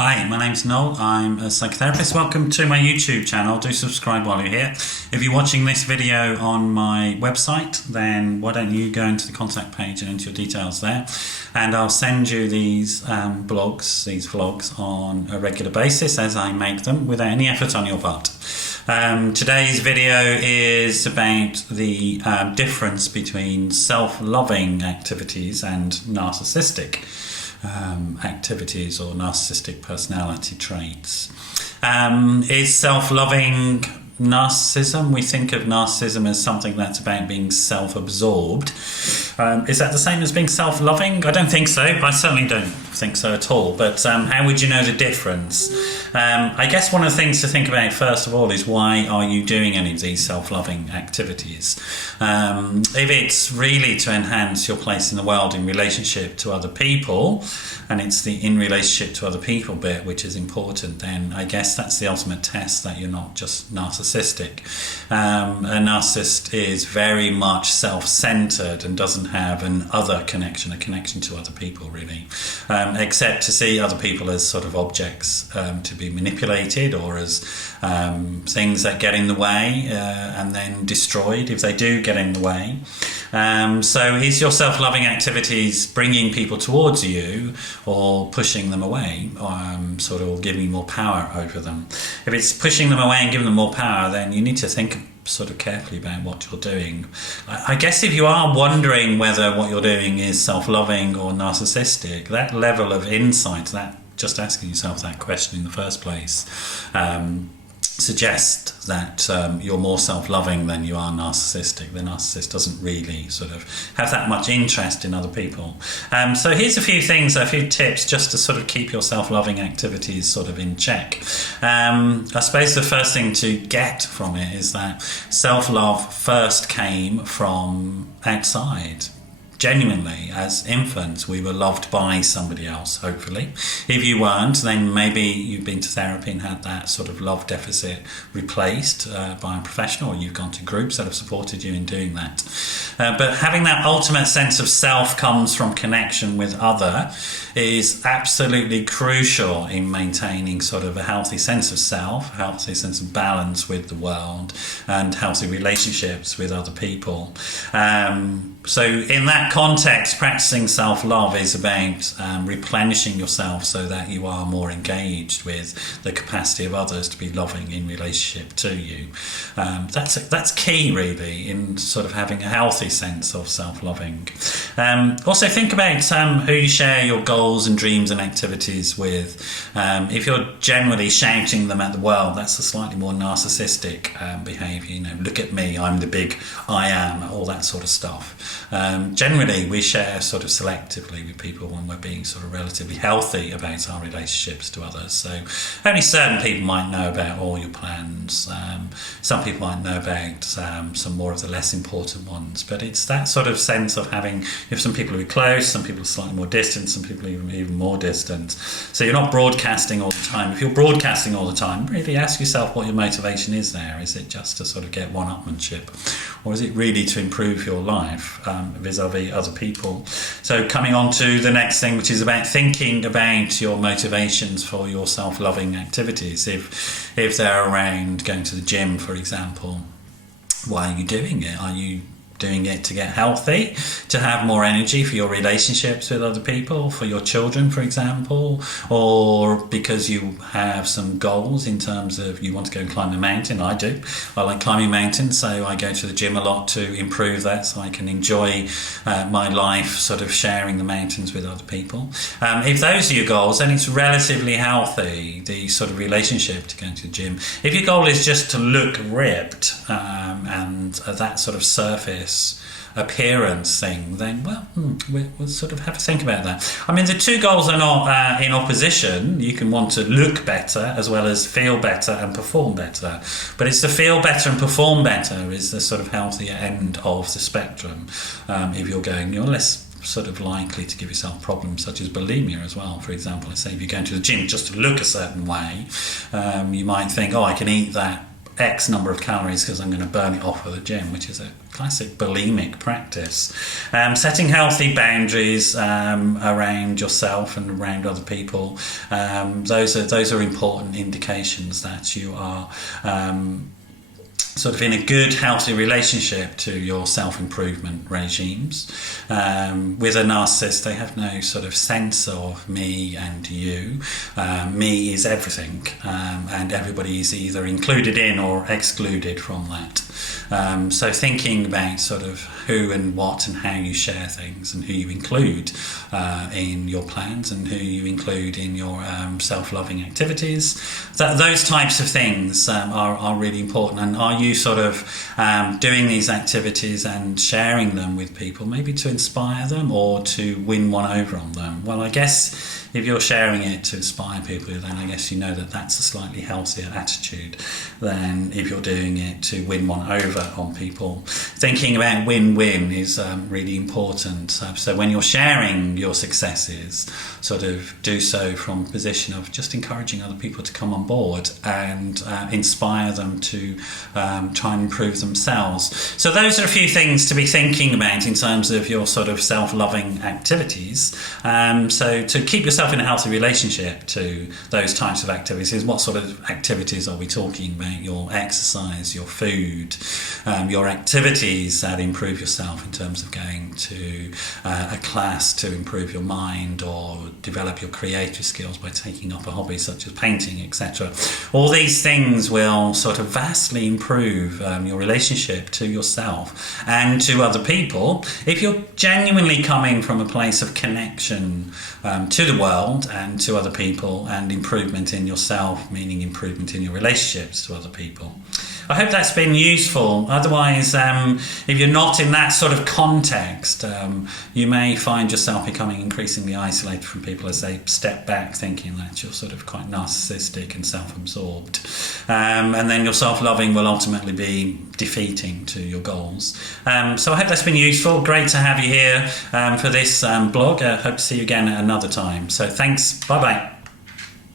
Hi, my name's Noel. I'm a psychotherapist. Welcome to my YouTube channel. Do subscribe while you're here. If you're watching this video on my website, then why don't you go into the contact page and enter your details there, and I'll send you these vlogs on a regular basis as I make them without any effort on your part. Today's video is about the difference between self-loving activities and narcissistic activities or narcissistic personality traits. Is self-loving narcissism? We think of narcissism as something that's about being self-absorbed. Is that the same as being self-loving? I don't think so. I certainly don't think so at all. But how would you know the difference? I guess one of the things to think about first of all is, why are you doing any of these self-loving activities? If it's really to enhance your place in the world in relationship to other people, and it's the in relationship to other people bit which is important, then I guess that's the ultimate test that you're not just narcissistic. A narcissist is very much self-centered and doesn't have a connection to other people really, except to see other people as sort of objects to be manipulated, or as things that get in the way and then destroyed if they do get in the way. So is your self-loving activities bringing people towards you or pushing them away, sort of giving you more power over them? If it's pushing them away and giving them more power, then you need to think sort of carefully about what you're doing. I guess if you are wondering whether what you're doing is self-loving or narcissistic, that level of insight, that just asking yourself that question in the first place, suggests that you're more self-loving than you are narcissistic. The narcissist doesn't really sort of have that much interest in other people. So here's a few tips just to sort of keep your self-loving activities sort of in check. I suppose the first thing to get from it is that self-love first came from outside. Genuinely, as infants, we were loved by somebody else, hopefully. If you weren't, then maybe you've been to therapy and had that sort of love deficit replaced by a professional, or you've gone to groups that have supported you in doing that. But having that ultimate sense of self comes from connection with other is absolutely crucial in maintaining sort of a healthy sense of self, a healthy sense of balance with the world, and healthy relationships with other people. So in that context, practicing self-love is about replenishing yourself so that you are more engaged with the capacity of others to be loving in relationship to you. That's key really in sort of having a healthy sense of self-loving. Also think about who you share your goals and dreams and activities with. If you're generally shouting them at the world, that's a slightly more narcissistic behaviour. You know, look at me, I'm the big I am, all that sort of stuff. Generally we share sort of selectively with people when we're being sort of relatively healthy about our relationships to others. So only certain people might know about all your plans. Some people might know about some more of the less important ones, but it's that sort of sense of having, if some people are close, some people are slightly more distant, some people are even more distant. So you're not broadcasting all the time. If you're broadcasting all the time, really ask yourself what your motivation is there. Is it just to sort of get one-upmanship, or is it really to improve your life vis-a-vis other people? So coming on to the next thing, which is about thinking about your motivations for your self-loving activities. If they're around going to the gym, for example, why are you doing it? Are you doing it to get healthy, to have more energy for your relationships with other people, for your children, for example, or because you have some goals in terms of you want to go and climb a mountain? I do. I like climbing mountains, so I go to the gym a lot to improve that, so I can enjoy my life sort of sharing the mountains with other people. If those are your goals, then it's relatively healthy, the sort of relationship to going to the gym. If your goal is just to look ripped and that sort of surface appearance thing, then we'll sort of have to think about that. I mean, the two goals are not in opposition. You can want to look better as well as feel better and perform better, but it's the feel better and perform better is the sort of healthier end of the spectrum. If you're less sort of likely to give yourself problems such as bulimia as well. For example, let's say if you're going to the gym just to look a certain way, you might think, I can eat that X number of calories because I'm going to burn it off at the gym, which is a classic bulimic practice. Setting healthy boundaries around yourself and around other people, those are important indications that you are sort of in a good, healthy relationship to your self-improvement regimes. With a narcissist, they have no sort of sense of me and you. Me is everything, and everybody is either included in or excluded from that. So thinking about sort of who and what and how you share things, and who you include in your plans, and who you include in your self-loving activities, those types of things are really important. And are you sort of doing these activities and sharing them with people, maybe to inspire them or to win one over on them? Well, I guess if you're sharing it to inspire people, then I guess you know that that's a slightly healthier attitude than if you're doing it to win one over on people. Thinking about win-win is really important. So when you're sharing your successes, sort of do so from a position of just encouraging other people to come on board and inspire them to try and improve themselves. So those are a few things to be thinking about in terms of your sort of self-loving activities. So to keep yourself in a healthy relationship to those types of activities, what sort of activities are we talking about? Your exercise, your food, your activities that improve yourself in terms of going to a class to improve your mind, or develop your creative skills by taking up a hobby such as painting, etc. All these things will sort of vastly improve your relationship to yourself and to other people if you're genuinely coming from a place of connection to the world and to other people, and improvement in yourself, meaning improvement in your relationships to other people. I hope that's been useful. Otherwise, if you're not in that sort of context, you may find yourself becoming increasingly isolated from people as they step back, thinking that you're sort of quite narcissistic and self-absorbed. And then your self-loving will ultimately be defeating to your goals. So I hope that's been useful. Great to have you here for this blog. I hope to see you again at another time. So thanks. Bye-bye.